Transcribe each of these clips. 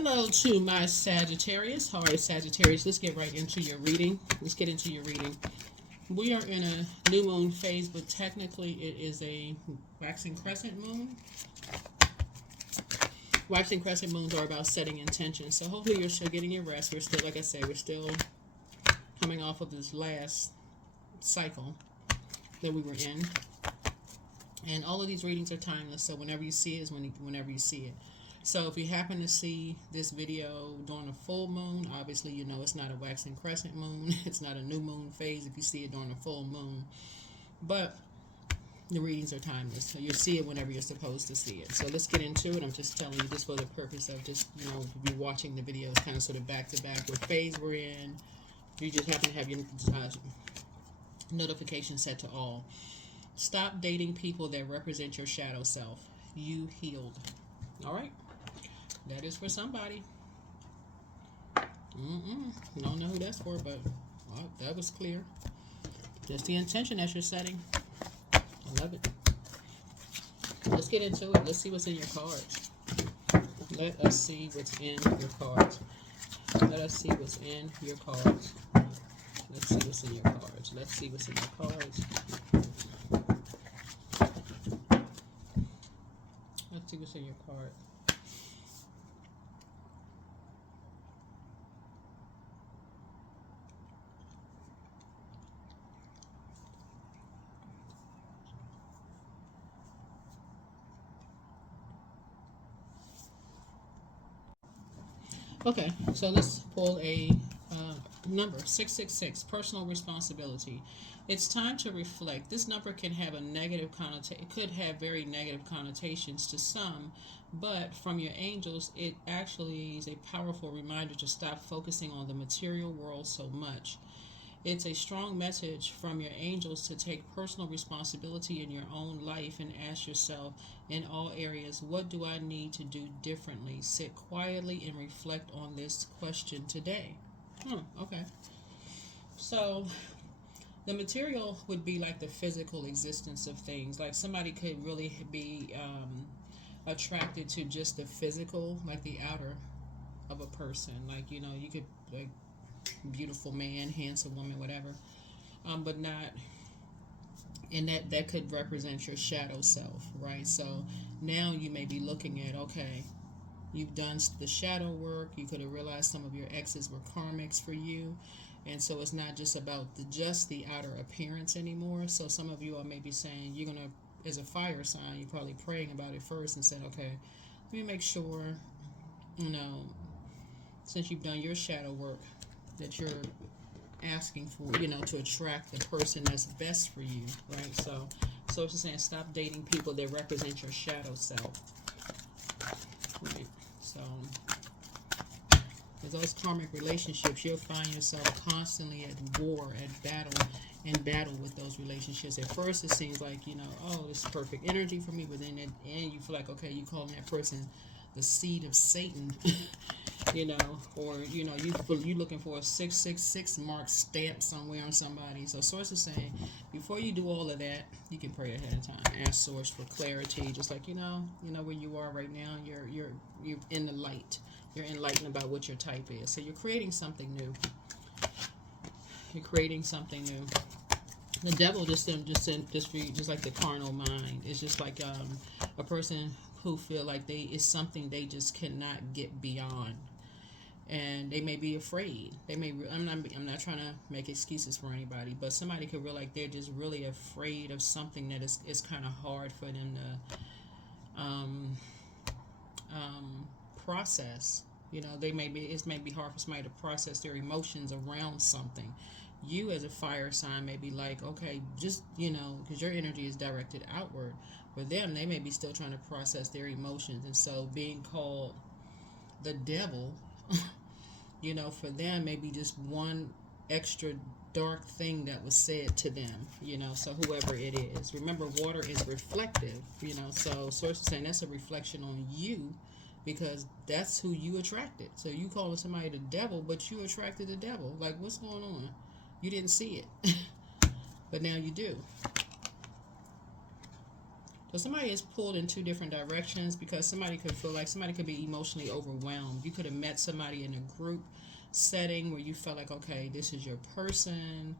Hello to my Sagittarius. All right, Sagittarius, let's get right into your reading. Let's get into your reading. We are in a new moon phase, but technically it is a waxing crescent moon. Waxing crescent moons are about setting intentions. So hopefully you're still getting your rest. We're still, like I say, we're still coming off of this last cycle that we were in. And all of these readings are timeless, so whenever you see it is whenever you see it. So if you happen to see this video during a full moon, obviously you know it's not a waxing crescent moon. It's not a new moon phase if you see it during a full moon. But the readings are timeless, so you'll see it whenever you're supposed to see it. So let's get into it. I'm just telling you this for the purpose of just, if you're watching the videos kind of sort of back to back what phase we're in. You just happen to have your notification set to all. Stop dating people that represent your shadow self. You healed. All right. That is for somebody. Don't know who that's for, but that was clear. Just the intention that you're setting. I love it. Let's get into it. Let's see what's in your cards. Let us see what's in your cards. Let us see what's in your cards. Let's see what's in your cards. Let's see what's in your cards. Let's see what's in your card. Okay, so let's pull a number 666, personal responsibility. It's time to reflect. This number can have a negative connotation. It could have very negative connotations to some, but from your angels, it actually is a powerful reminder to stop focusing on the material world so much. It's a strong message from your angels to take personal responsibility in your own life and ask yourself in all areas, what do I need to do differently? Sit quietly and reflect on this question today. Okay. So the material would be like the physical existence of things. Like somebody could really be attracted to just the physical, like the outer of a person. Like, you could, like, beautiful man, handsome woman, whatever, but not, and that could represent your shadow self, right? So now you may be looking at, okay, you've done the shadow work. You could have realized some of your exes were karmics for you, and so it's not just about just the outer appearance anymore. So some of you are maybe saying you're gonna, as a fire sign, you're probably praying about it first and said, okay, let me make sure, since you've done your shadow work, that you're asking for, to attract the person that's best for you, right? So it's just saying stop dating people that represent your shadow self, right? So with those karmic relationships, you'll find yourself constantly at war, in battle with those relationships. At first, it seems like, oh, this is perfect energy for me, but then and you feel like, okay, you calling that person the seed of Satan, or you looking for a 666 mark stamp somewhere on somebody. So Source is saying, before you do all of that, you can pray ahead of time. Ask Source for clarity, just like where you are right now. You're in the light. You're enlightened about what your type is. So you're creating something new. You're creating something new. The devil just like the carnal mind. It's just like a person who feel like it's something they just cannot get beyond, and they may be afraid. I'm not trying to make excuses for anybody, but somebody could feel like they're just really afraid of something that is kind of hard for them to process. It may be hard for somebody to process their emotions around something. You as a fire sign may be like, okay, just, because your energy is directed outward. For them, they may be still trying to process their emotions. And so being called the devil, for them maybe just one extra dark thing that was said to them, so whoever it is. Remember, water is reflective, so Source is saying that's a reflection on you, because that's who you attracted. So you calling somebody the devil, but you attracted the devil. Like, what's going on? You didn't see it, but now you do. So somebody is pulled in two different directions because somebody could feel like somebody could be emotionally overwhelmed. You could have met somebody in a group setting where you felt like, okay, this is your person,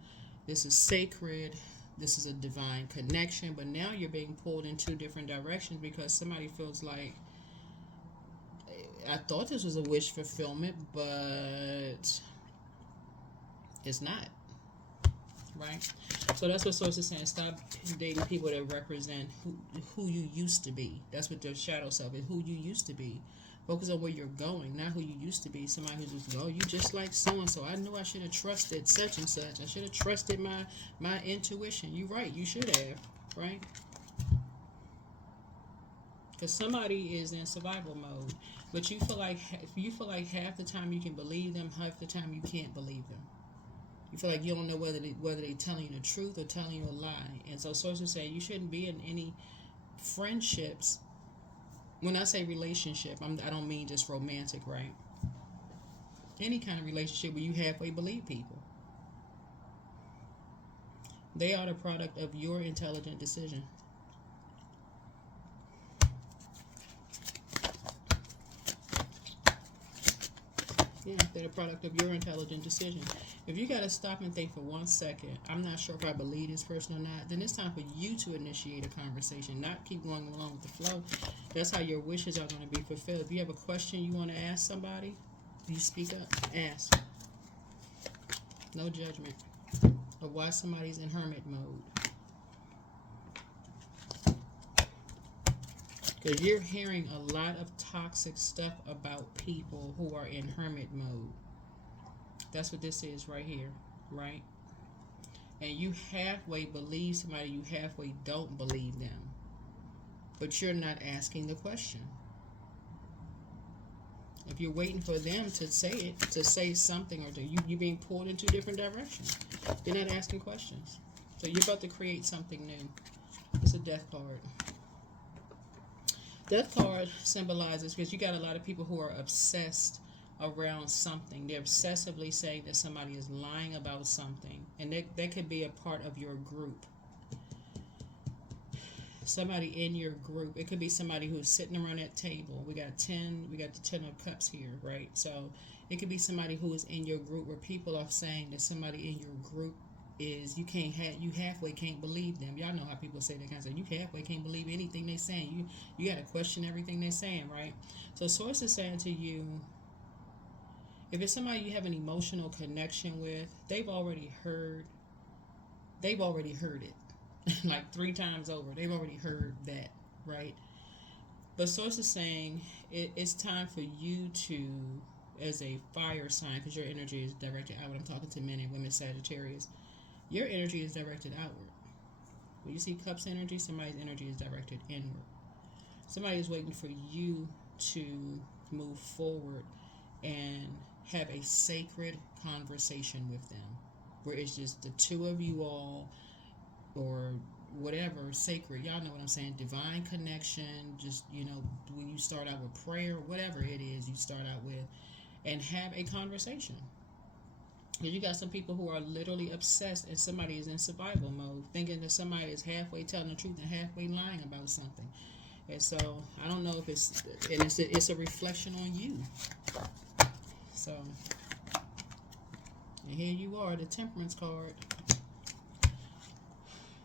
this is sacred, this is a divine connection, but now you're being pulled in two different directions because somebody feels like, I thought this was a wish fulfillment, but it's not. Right? So that's what Source is saying. Stop dating people that represent who you used to be. That's what the shadow self is, who you used to be. Focus on where you're going, not who you used to be. Somebody who just go, you just like so-and-so. I knew I should have trusted such and such. I should have trusted my intuition. You're right. You should have. Right? Because somebody is in survival mode. But you feel like half the time you can believe them, half the time you can't believe them. You feel like you don't know whether they're telling you the truth or telling you a lie. And so sources say you shouldn't be in any friendships. When I say relationship, I don't mean just romantic, right? Any kind of relationship where you halfway believe people. They are the product of your intelligent decision. Yeah, they're the product of your intelligent decision. If you got to stop and think for 1 second, I'm not sure if I believe this person or not, then it's time for you to initiate a conversation, not keep going along with the flow. That's how your wishes are going to be fulfilled. If you have a question you want to ask somebody, you speak up, ask. No judgment of why somebody's in hermit mode. Because you're hearing a lot of toxic stuff about people who are in hermit mode. That's what this is right here, right? And you halfway believe somebody, you halfway don't believe them. But you're not asking the question. If you're waiting for them to say it, to say something, or you're being pulled in two different directions. You're not asking questions. So you're about to create something new. It's a death card. Death card symbolizes, because you got a lot of people who are obsessed around something. They're obsessively saying that somebody is lying about something. And that could be a part of your group. Somebody in your group. It could be somebody who's sitting around that table. We got the 10 of cups here, right? So it could be somebody who is in your group where people are saying that somebody in your group is, you halfway can't believe them. Y'all know how people say that kind of stuff. You halfway can't believe anything they're saying. You got to question everything they're saying, right? So source is saying to you, if it's somebody you have an emotional connection with, they've already heard it like 3 times over. They've already heard that, right? But source is saying it's time for you to, as a fire sign, because your energy is directed outward. I'm talking to men and women, Sagittarius. Your energy is directed outward. When you see cups energy, somebody's energy is directed inward. Somebody is waiting for you to move forward and have a sacred conversation with them, where it's just the two of you all, or whatever, sacred. Y'all know what I'm saying. Divine connection. Just, when you start out with prayer, whatever it is you start out with, and have a conversation. You got some people who are literally obsessed, and somebody is in survival mode, thinking that somebody is halfway telling the truth and halfway lying about something. And so I don't know if it's a reflection on you. So, and here you are, the Temperance card.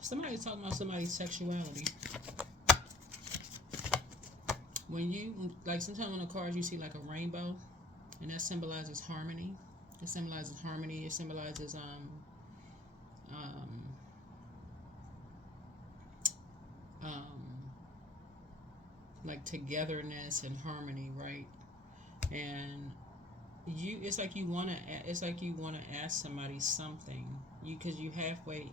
Somebody's talking about somebody's sexuality. When you, like, sometimes on the cards you see like a rainbow, and that symbolizes harmony. It symbolizes harmony. It symbolizes like togetherness and harmony, right? And it's like you want to ask somebody something, because you halfway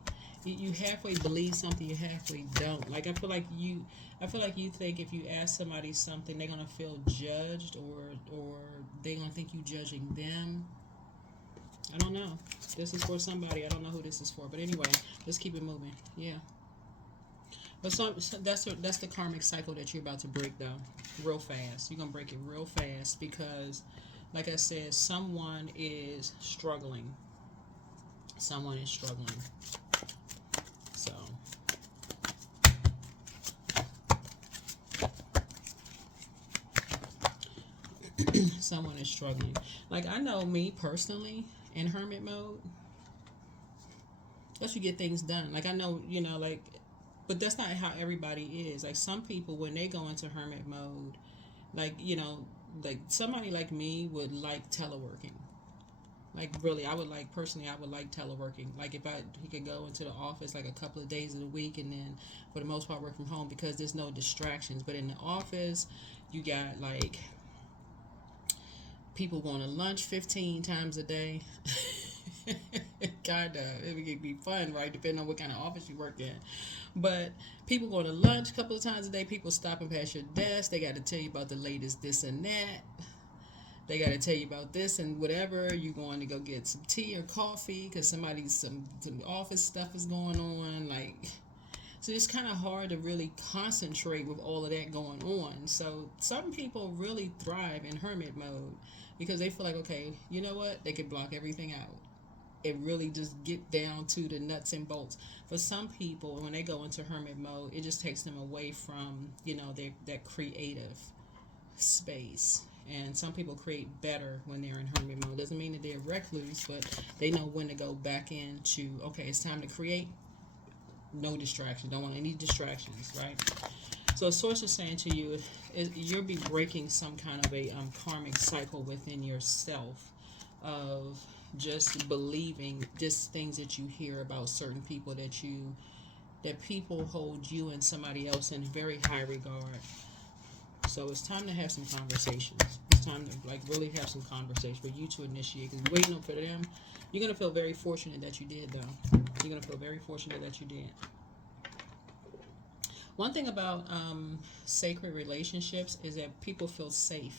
believe something, you halfway don't. Like I feel like you think if you ask somebody something, they're gonna feel judged, or they're gonna think you judging them. I don't know. This is for somebody. I don't know who this is for, but anyway, let's keep it moving. Yeah. But so that's the karmic cycle that you're about to break, though, real fast. You're gonna break it real fast because, like I said, someone is struggling. Someone is struggling. So Someone is struggling. Like, I know me personally, in hermit mode, that's you get things done. Like, I know, like, but that's not how everybody is. Like, some people, when they go into hermit mode, like, like somebody like me would like teleworking. Like, really, I would like, personally, I would like teleworking. Like, if he could go into the office like a couple of days of the week, and then for the most part work from home, because there's no distractions. But in the office, you got like people going to lunch 15 times a day. Kind of, it could be fun, right? Depending on what kind of office you work in. But people going to lunch a couple of times a day. People stopping past your desk. They got to tell you about the latest this and that. They got to tell you about this and whatever. You going to go get some tea or coffee because some office stuff is going on. Like, so it's kind of hard to really concentrate with all of that going on. So some people really thrive in hermit mode because they feel like, okay, you know what? They could block everything out. It really just get down to the nuts and bolts. For some people, when they go into hermit mode, it just takes them away from, that creative space. And some people create better when they're in hermit mode. Doesn't mean that they're recluse, but they know when to go back into, okay, it's time to create. No distractions. Don't want any distractions, right? So a source is saying to you, you'll be breaking some kind of a karmic cycle within yourself of just believing just things that you hear about certain people that people hold you and somebody else in very high regard. So it's time to have some conversations. It's time to really have some conversations for you to initiate. Because waiting up for them, you're gonna feel very fortunate that you did, though. You're gonna feel very fortunate that you did. One thing about sacred relationships is that people feel safe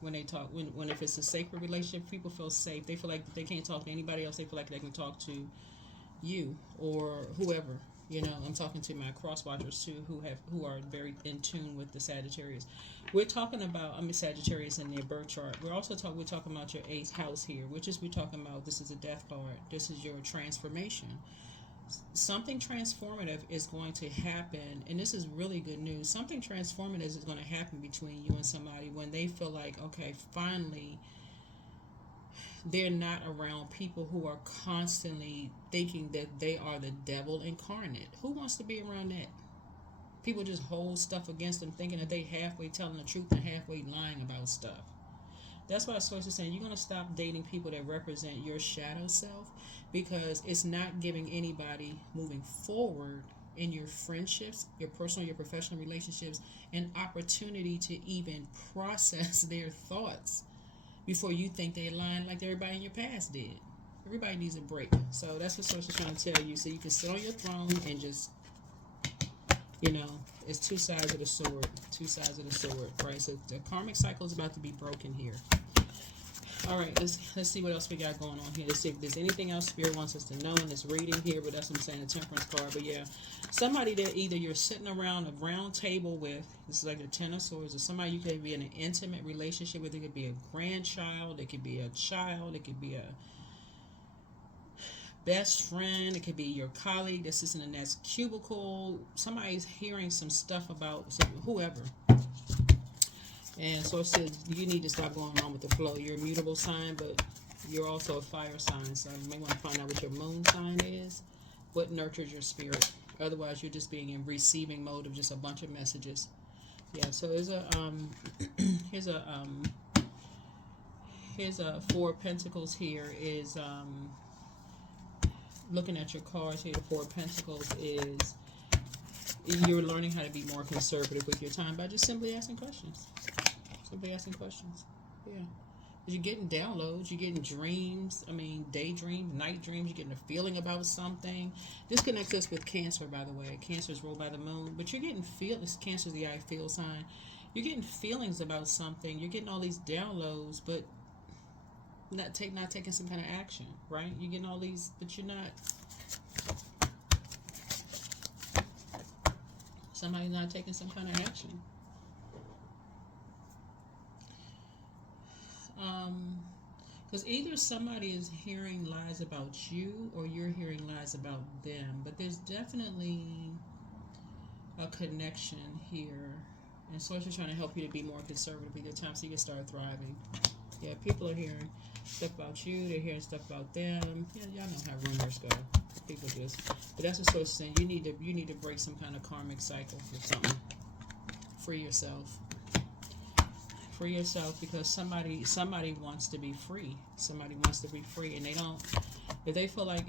when they talk. When if it's a sacred relationship, people feel safe. They feel like they can't talk to anybody else. They feel like they can talk to you or whoever. I'm talking to my cross watchers too, who are very in tune with the Sagittarius. We're talking about Sagittarius in their birth chart. We're talking about your eighth house here, which is we're talking about. This is a death card. This is your transformation. Something transformative is going to happen, and this is really good news. Something transformative is going to happen between you and somebody when they feel like, okay, finally they're not around people who are constantly thinking that they are the devil incarnate. Who wants to be around that? People just hold stuff against them, thinking that they halfway telling the truth and halfway lying about stuff. That's why Source is saying you're going to stop dating people that represent your shadow self, because it's not giving anybody moving forward in your friendships, your personal, your professional relationships, an opportunity to even process their thoughts before you think they're lying like everybody in your past did. Everybody needs a break. So that's what Source is trying to tell you. So you can sit on your throne and just, it's two sides of the sword. Two sides of the sword, right? So the karmic cycle is about to be broken here. All right, let's see what else we got going on here. Let's see if there's anything else Spirit wants us to know in this reading here. But that's what I'm saying, the Temperance card. But yeah, somebody that either you're sitting around a round table with, this is like the Ten of Swords, or somebody you could be in an intimate relationship with. It could be a grandchild, it could be a child, it could be a best friend, it could be your colleague that's sitting in the next cubicle. Somebody's hearing some stuff about whoever. And so it says you need to stop going on with the flow. You're a mutable sign, but you're also a fire sign. So you may want to find out what your moon sign is, what nurtures your spirit. Otherwise, you're just being in receiving mode of just a bunch of messages. Yeah. So here's a Four of Pentacles. Here is looking at your cards here. The Four of Pentacles is you're learning how to be more conservative with your time by just simply asking questions. Yeah. You're getting downloads, you're getting dreams, daydreams, night dreams, you're getting a feeling about something. This connects us with Cancer, by the way. Cancer is ruled by the moon, but you're getting feelings. Cancer is the I feel sign. You're getting feelings about something. You're getting all these downloads, but not taking some kind of action, right? You're getting all these, but you're not. Somebody's not taking some kind of action. Because either somebody is hearing lies about you or you're hearing lies about them. But there's definitely a connection here And Source is trying to help you to be more conservative with your time so you can start thriving. Yeah, people are hearing stuff about you. They're hearing stuff about them. Yeah, y'all know how rumors go. People just, but that's what Source is saying. You need to break some kind of karmic cycle or something. Free yourself. Free yourself, because somebody wants to be free. Somebody wants to be free, and they don't. If they feel like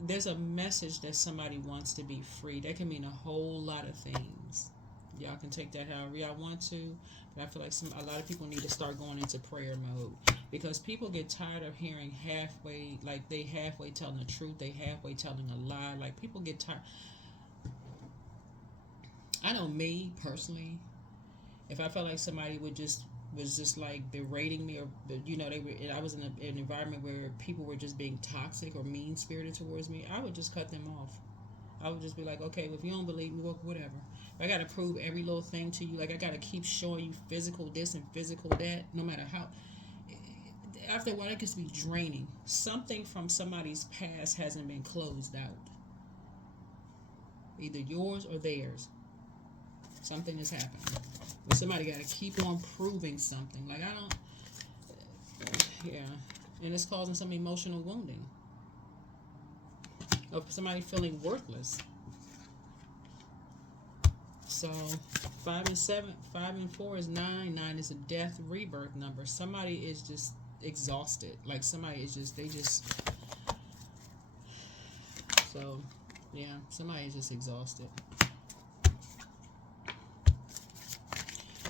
there's a message that somebody wants to be free. That can mean a whole lot of things. Y'all can take that however y'all want to, but I feel like a lot of people need to start going into prayer mode, because people get tired of hearing halfway, like they halfway telling the truth, they halfway telling a lie. Like people get tired. I know me personally, if I felt like somebody was just like berating me, or I was in an environment where people were just being toxic or mean spirited towards me, I would just cut them off. I would just be like, okay, well, if you don't believe me, whatever. I got to prove every little thing to you. Like, I got to keep showing you physical this and physical that, no matter how. After a while, it gets to be draining. Something from somebody's past hasn't been closed out. Either yours or theirs. Something has happened. But somebody got to keep on proving something. Like, yeah. And it's causing some emotional wounding. Of somebody feeling worthless. So 5 and 7, 5 and 4 is 9. 9 is a death rebirth number. Somebody is just exhausted. Like somebody is just so yeah, somebody is just exhausted.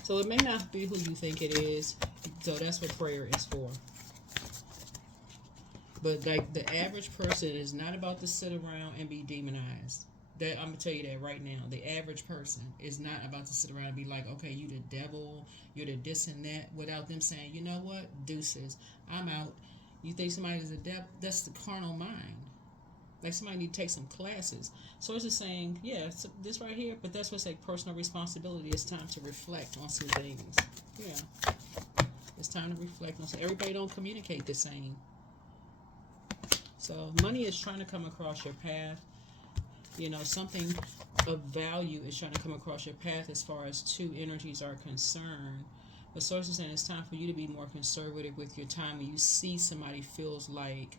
So it may not be who you think it is. So that's what prayer is for. But like the average person is not about to sit around and be demonized. That I'm gonna tell you that right now. The average person is not about to sit around and be like, okay, you the devil, you're the this and that, without them saying, you know what, deuces, I'm out. You think somebody is a devil? That's the carnal mind. Like somebody need to take some classes. So it's just saying, yeah, it's this right here, but that's what's like personal responsibility. It's time to reflect on some things. Yeah, it's time to reflect on some. Everybody don't communicate the same. So money is trying to come across your path. Something of value is trying to come across your path as far as two energies are concerned. The source is saying it's time for you to be more conservative with your time. When you see somebody feels like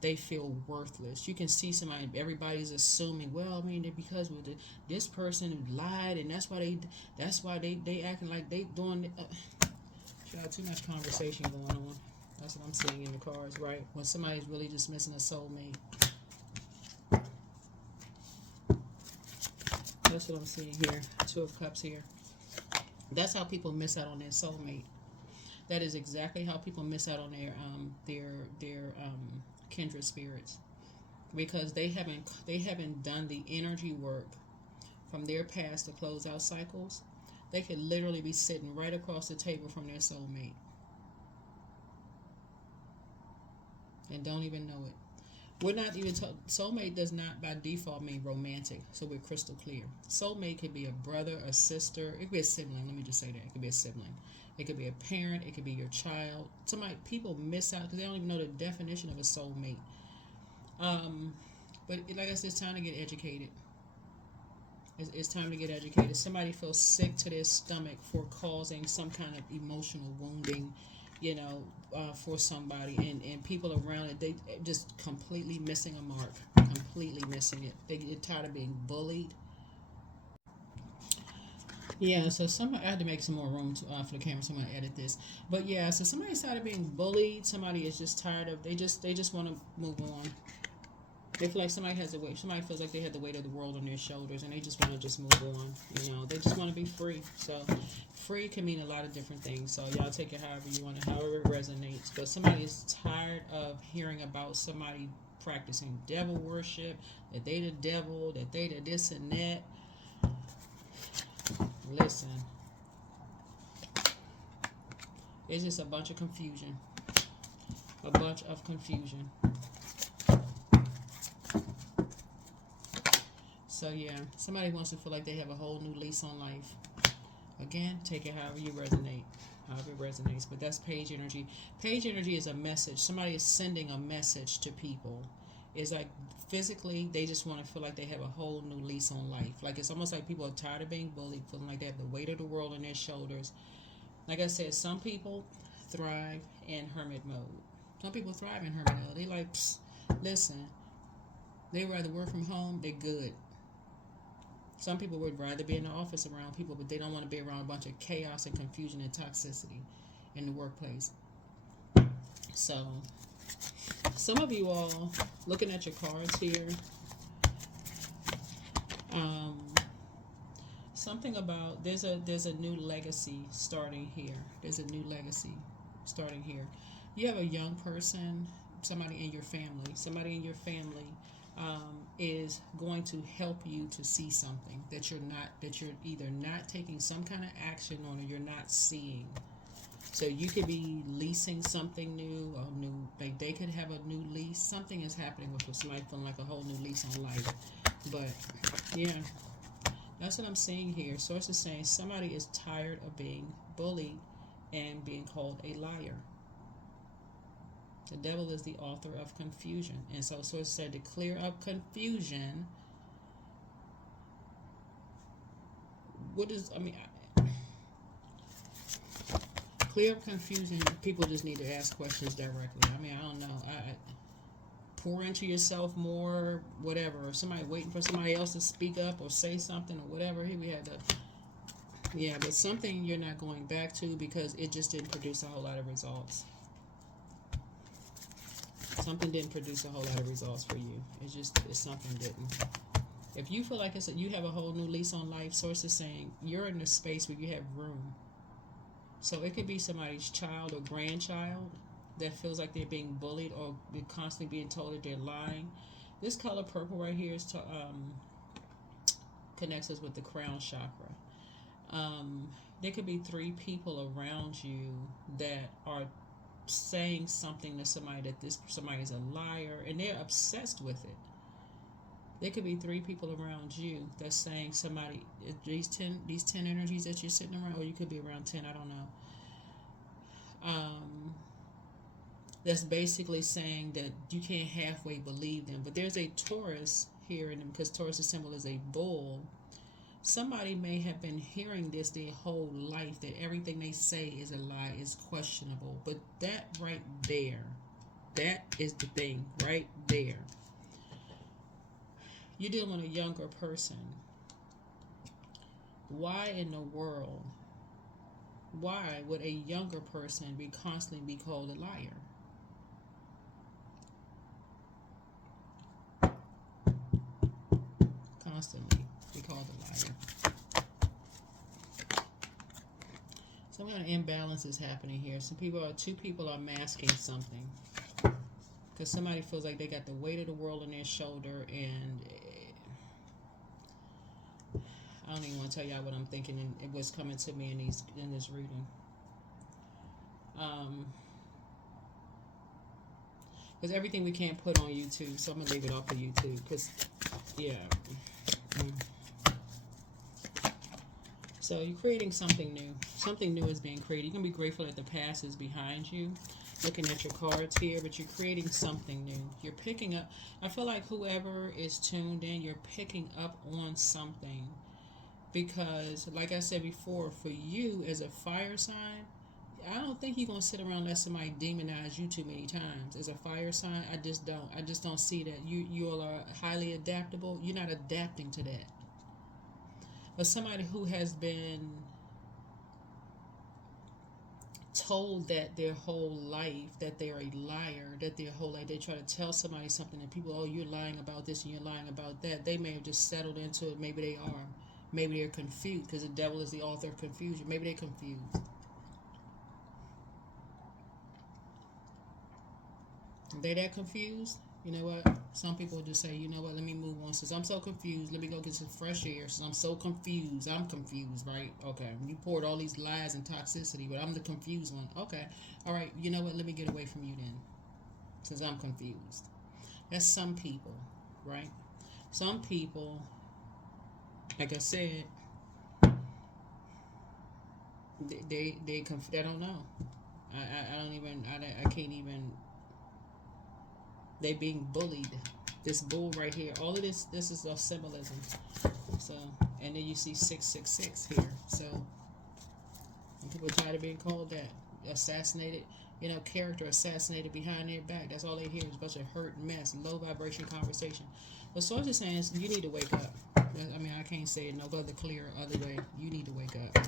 they feel worthless, you can see somebody. Everybody's assuming, well, I mean, because this person lied, and that's why they acting like they doing. Too much conversation going on. That's what I'm seeing in the cards, right? When somebody's really just missing a soulmate. That's what I'm seeing here. 2 of Cups here. That's how people miss out on their soulmate. That is exactly how people miss out on their kindred spirits, because they haven't done the energy work from their past to close out cycles. They could literally be sitting right across the table from their soulmate and don't even know it. We're not even soulmate does not by default mean romantic, so we're crystal clear. Soulmate could be a brother, a sister, it could be a sibling. Let me just say that it could be a sibling. It could be a parent. It could be your child. People miss out because they don't even know the definition of a soulmate. But like I said, it's time to get educated. It's time to get educated. Somebody feels sick to their stomach for causing some kind of emotional wounding, for somebody, and people around it, they just completely missing a mark, completely missing it. They get tired of being bullied. Yeah, so I had to make some more room for the camera, so I'm gonna edit this. But yeah, so somebody's tired of being bullied. Somebody is just tired of. They just want to move on. They feel like somebody has the weight. Somebody feels like they had the weight of the world on their shoulders, and they just want to just move on. They just want to be free. So, free can mean a lot of different things. So y'all take it however you want, however it resonates. But somebody is tired of hearing about somebody practicing devil worship, that they the devil, that they the this and that. Listen, it's just a bunch of confusion. A bunch of confusion. So yeah, somebody wants to feel like they have a whole new lease on life. Again, take it however you resonate, however it resonates. But that's page energy. Page energy is a message. Somebody is sending a message to people. It's like physically, they just want to feel like they have a whole new lease on life. Like it's almost like people are tired of being bullied, feeling like they have the weight of the world on their shoulders. Like I said, some people thrive in hermit mode. Some people thrive in hermit mode. They like, listen, they rather work from home. They're good. Some people would rather be in the office around people, but they don't want to be around a bunch of chaos and confusion and toxicity in the workplace. So, some of you all looking at your cards here, something about there's a new legacy starting here. There's a new legacy starting here. You have a young person, somebody in your family. Somebody in your family is going to help you to see something that you're either not taking some kind of action on, or you're not seeing. So you could be leasing something new, or new, like they could have a new lease. Something is happening with somebody feeling like a whole new lease on life. But yeah, that's what I'm seeing here. Source is saying somebody is tired of being bullied and being called a liar. The devil is the author of confusion. And so Source said to clear up confusion. Clear up confusion. People just need to ask questions directly. I don't know. Pour into yourself more, whatever. Or somebody waiting for somebody else to speak up or say something or whatever. Here we have but something you're not going back to because it just didn't produce a whole lot of results. Something didn't produce a whole lot of results for you. It's something didn't. If you feel like you have a whole new lease on life, Source is saying you're in a space where you have room. So it could be somebody's child or grandchild that feels like they're being bullied or they're constantly being told that they're lying. This color purple right here is connects us with the crown chakra. There could be 3 people around you that are saying something to somebody that somebody is a liar, and they're obsessed with it. There could be 3 people around you that's saying somebody, these 10 energies that you're sitting around, or you could be around 10, I don't know. That's basically saying that you can't halfway believe them. But there's a Taurus here in them, because Taurus' symbol is a bull. Somebody may have been hearing this their whole life, that everything they say is a lie, is questionable. But that right there, that is the thing right there. You're dealing with a younger person. Why in the world, why would a younger person be constantly be called a liar? Constantly be called a liar. Some kind of imbalance is happening here. 2 people are masking something. Because somebody feels like they got the weight of the world on their shoulder, and I don't even want to tell y'all what I'm thinking, and it was coming to me in this reading. Because everything we can't put on YouTube, so I'm going to leave it off of YouTube. Because, yeah. So you're creating something new. Something new is being created. You can be grateful that the past is behind you. Looking at your cards here, but you're creating something new. You're picking up. I feel like whoever is tuned in, you're picking up on something. Because, like I said before, for you as a fire sign, I don't think you're going to sit around and let somebody demonize you too many times. As a fire sign, I just don't see that. You all are highly adaptable. You're not adapting to that. But somebody who has been told that their whole life that they're a liar, that their whole life they try to tell somebody something, and people, oh, you're lying about this and you're lying about that. They may have just settled into it. Maybe they are. Maybe they're confused, because the devil is the author of confusion. Maybe they're confused. They that confused? You know what? Some people just say, you know what, let me move on. Since I'm so confused, let me go get some fresh air. Since I'm so confused, I'm confused, right? Okay. You poured all these lies and toxicity, but I'm the confused one. Okay. All right. You know what? Let me get away from you then. Since I'm confused. That's some people, right? Some people, like I said, they don't know. I can't even. They being bullied. This bull right here, all of this is a symbolism. So, and then you see 666 here. So, people tired of being called that, assassinated, character assassinated behind their back. That's all they hear is a bunch of hurt and mess, low vibration conversation. The source is saying you need to wake up. I mean, I can't say it no other clear other way. You need to wake up.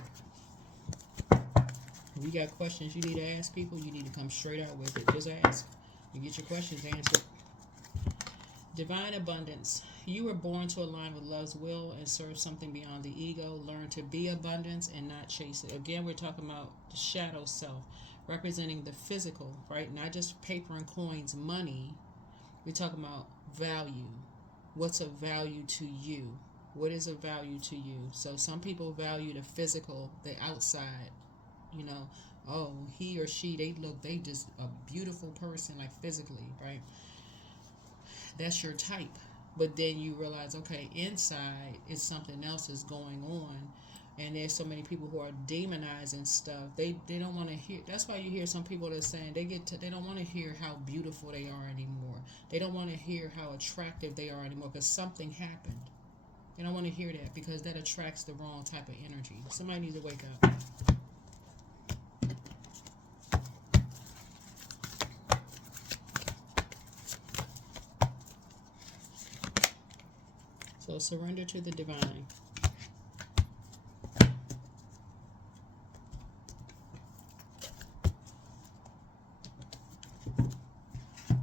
If you got questions you need to ask people, you need to come straight out with it. Just ask. You get your questions answered. Divine abundance. You were born to align with love's will and serve something beyond the ego. Learn to be abundance and not chase it. Again, we're talking about the shadow self, representing the physical, right? Not just paper and coins, money. We're talking about value. What's of value to you? What is of value to you? So some people value the physical, the outside. Oh, he or she, they just a beautiful person, like physically, right? That's your type. But then you realize, okay, inside is something else is going on. And there's so many people who are demonizing stuff. They don't want to hear. That's why you hear some people that are saying they don't want to hear how beautiful they are anymore. They don't want to hear how attractive they are anymore because something happened. They don't want to hear that because that attracts the wrong type of energy. Somebody needs to wake up. So surrender to the divine.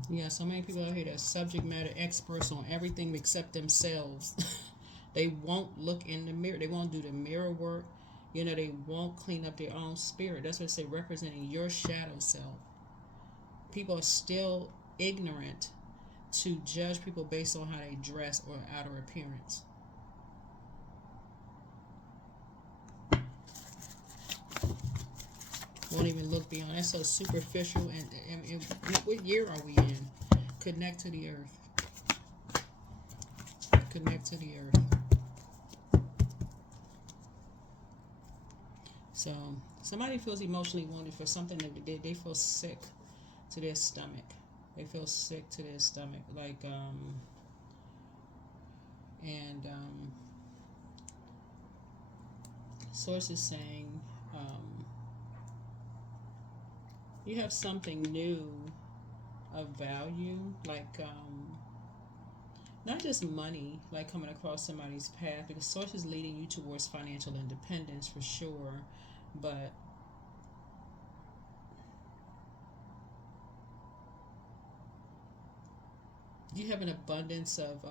Yeah, so many people out here that subject matter experts on everything except themselves. They won't look in the mirror. They won't do the mirror work. They won't clean up their own spirit. That's what I say, representing your shadow self. People are still ignorant to judge people based on how they dress or outer appearance. Won't even look beyond. That's so superficial. And what year are we in? Connect to the earth. Connect to the earth. So somebody feels emotionally wounded for something that they did. They feel sick to their stomach. They feel sick to their stomach. Source is saying you have something new of value, not just money, like coming across somebody's path, because source is leading you towards financial independence for sure, but you have an abundance of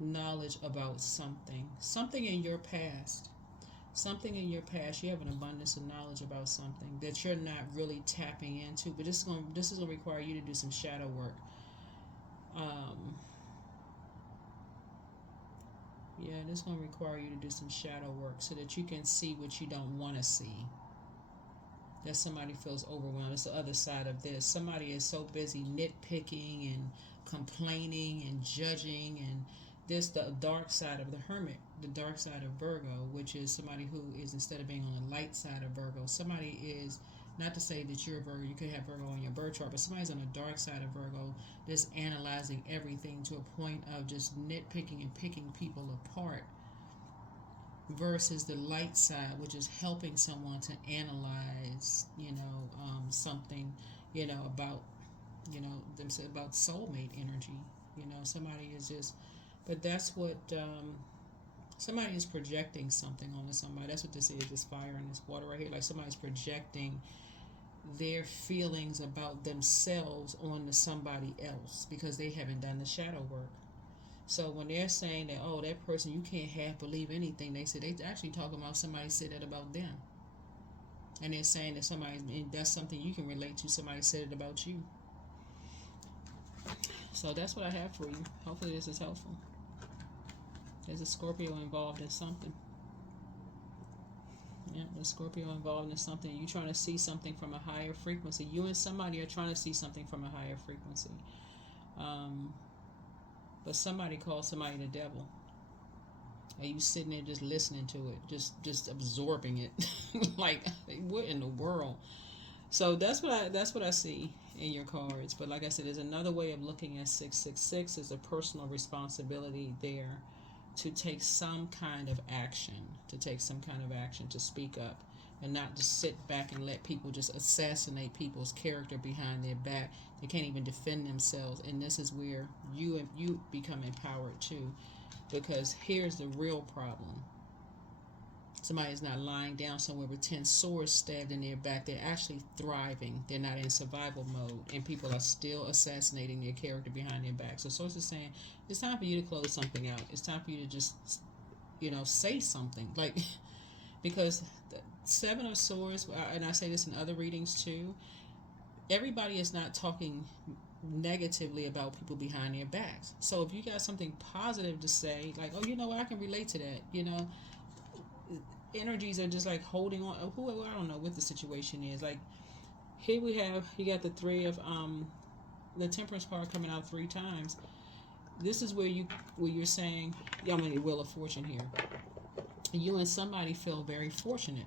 knowledge about something in your past. Something in your past, you have an abundance of knowledge about something that you're not really tapping into, but this is gonna require you to do some shadow work. This is gonna require you to do some shadow work so that you can see what you don't want to see. That somebody feels overwhelmed. It's the other side of this. Somebody is so busy nitpicking and complaining and judging, and this the dark side of the hermit, the dark side of Virgo, which is somebody who is, instead of being on the light side of Virgo, somebody is, not to say that you're a Virgo, you could have Virgo on your birth chart, but somebody's on the dark side of Virgo, just analyzing everything to a point of just nitpicking and picking people apart, versus the light side, which is helping someone to analyze, something, about, themselves, about soulmate energy. Somebody is just, but that's what, somebody is projecting something onto somebody. That's what this is, this fire and this water right here. Like somebody's projecting their feelings about themselves onto somebody else because they haven't done the shadow work. So when they're saying that, oh, that person, you can't half believe anything, they actually talking about somebody said that about them. And they're saying that that's something you can relate to, somebody said it about you. So that's what I have for you. Hopefully this is helpful. There's a Scorpio involved in something. Yeah, the Scorpio involved in something. You're trying to see something from a higher frequency. You and somebody are trying to see something from a higher frequency. But somebody calls somebody the devil. And you sitting there just listening to it, just absorbing it. Like, what in the world? So that's what I see in your cards. But like I said, there's another way of looking at 666 is a personal responsibility there to take some kind of action, to speak up, and not just sit back and let people just assassinate people's character behind their back. They can't even defend themselves, and this is where you become empowered too, because here's the real problem. Somebody is not lying down somewhere with 10 swords stabbed in their back. They're actually thriving. They're not in survival mode. And people are still assassinating their character behind their back. So Source is saying, it's time for you to close something out. It's time for you to just, say something. Like, because the Seven of Swords, and I say this in other readings too, everybody is not talking negatively about people behind their backs. So if you got something positive to say, like, oh, I can relate to that, energies are just like holding on. I don't know what the situation is. Like here you got the three of the Temperance card coming out 3 times. This is where you're saying, I'm in the Wheel of Fortune here. You and somebody feel very fortunate.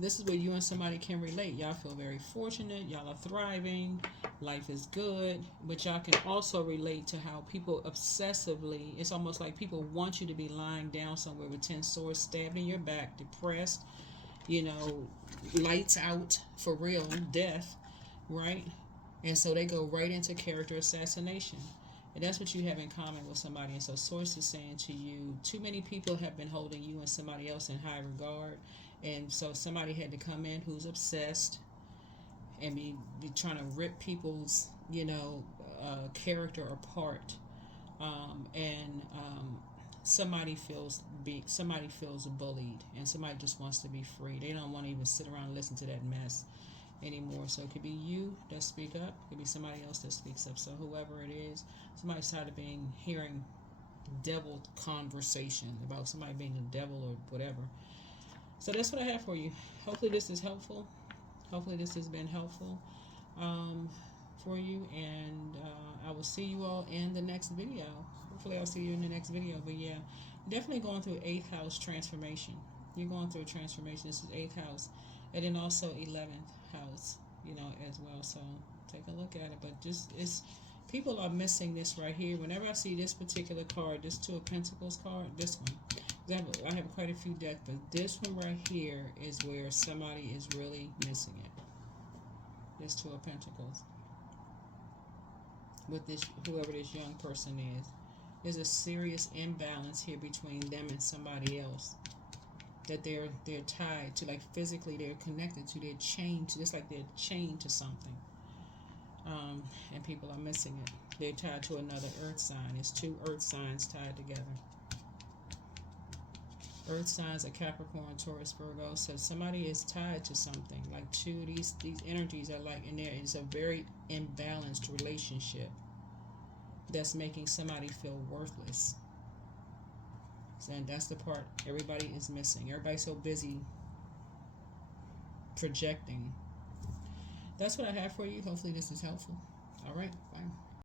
This is where you and somebody can relate. Y'all feel very fortunate. Y'all are thriving. Life is good. But y'all can also relate to how people obsessively, it's almost like people want you to be lying down somewhere with 10 swords stabbed in your back, depressed, lights out, for real, death, right? And so they go right into character assassination. And that's what you have in common with somebody. And so Source is saying to you, too many people have been holding you and somebody else in high regard. And so somebody had to come in who's obsessed and be trying to rip people's, character apart. Somebody feels bullied, and somebody just wants to be free. They don't want to even sit around and listen to that mess anymore. So it could be you that speak up. It could be somebody else that speaks up. So whoever it is, somebody's tired of hearing devil conversation about somebody being a devil or whatever. So that's what I have for you. Hopefully this is helpful. Hopefully this has been helpful for you. And I will see you all in the next video. Hopefully I'll see you in the next video. But yeah, definitely going through 8th house transformation. You're going through a transformation. This is 8th house. And then also 11th house, as well. So take a look at it. But people are missing this right here. Whenever I see this particular card, this 2 of Pentacles card, this one. I have quite a few decks, but this one right here is where somebody is really missing it. This 2 of Pentacles. With this, whoever this young person is. There's a serious imbalance here between them and somebody else. That they're tied to, like physically they're connected to, they're chained to, just like they're chained to something. And people are missing it. They're tied to another earth sign. It's 2 earth signs tied together. Earth signs are Capricorn, Taurus, Virgo. So somebody is tied to something. Like 2 these energies are like, and there is a very imbalanced relationship that's making somebody feel worthless. And that's the part everybody is missing. Everybody's so busy projecting. That's what I have for you. Hopefully this is helpful. All right, bye.